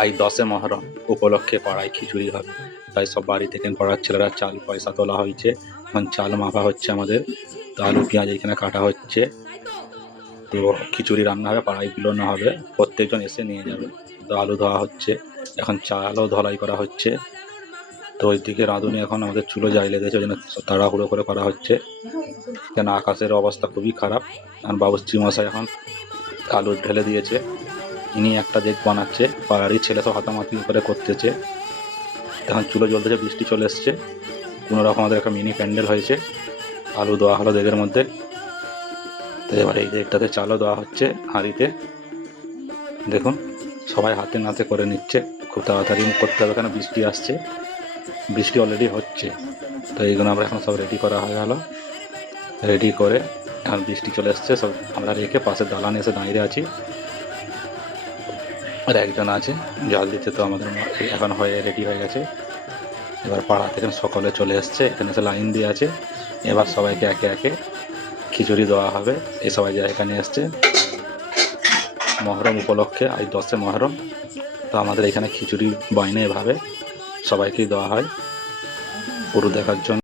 আজ 10 মহরম উপলক্ষে পাড়ায় খিচুড়ি হবে। তাই সব বাড়ি থেকে পাড়ার ছেলেরা চাল পয়সা তোলা হয়েছে। এখন চাল মাপা হচ্ছে আমাদের। তো আলু পেঁয়াজ এখানে কাটা হচ্ছে। তো খিচুড়ি রান্না হবে, পাড়ায় বিলোনো হবে, প্রত্যেকজন এসে নিয়ে যাবে। তো আলু ধোয়া হচ্ছে, এখন চালও ধলাই করা হচ্ছে। তো ওইদিকে রাঁধুনি এখন আমাদের চুলো জ্বালিয়ে দিয়েছে, ওই জন্য তাড়াহুড়ো করে করা হচ্ছে, কেন আকাশের অবস্থা খুবই খারাপ। এখন বাবুর্চি মশাই এখন আলু ঢেলে দিয়েছে, ইনি একটা দেগ বানাচ্ছে, পাড়ারই ছেলে সব হাতামাতি করে করতেছে। এখন চুলো জ্বলতেছে, বৃষ্টি চলে এসছে, কোনো রকম আমাদের একটা মিনি প্যান্ডেল হয়েছে। আলু দেওয়া হলো দেগের মধ্যে। তো এবার এই দেগটাতে চালও দেওয়া হচ্ছে হাঁড়িতে। দেখুন সবাই হাতে নাতে করে নিচ্ছে, খুব তাড়াতাড়ি করতে হবে, কেন বৃষ্টি আসছে, বৃষ্টি অলরেডি হচ্ছে। তো এইগুলো আমরা এখন সব রেডি করা হয়ে গেল। রেডি করে এখন বৃষ্টি চলে এসছে, সব আমরা রেখে পাশে দালানে এসে দাঁড়িয়ে আছি। আর একজন আছে জল দিতে, তো আমাদের এখন হয়ে রেডি হয়ে গেছে। এবার পাড়া থেকে সকলে চলে এসছে, এখানে এসে লাইন দিয়ে আছে। এবার সবাইকে একে একে খিচুড়ি দেওয়া হবে। এই সবাই যা এখানে এসছে মহরম উপলক্ষে, আজ 10 মহরম। তো আমাদের এখানে খিচুড়ি বাইনে এভাবে সবাইকেই দেওয়া হয় পুরো দেখার জন্য।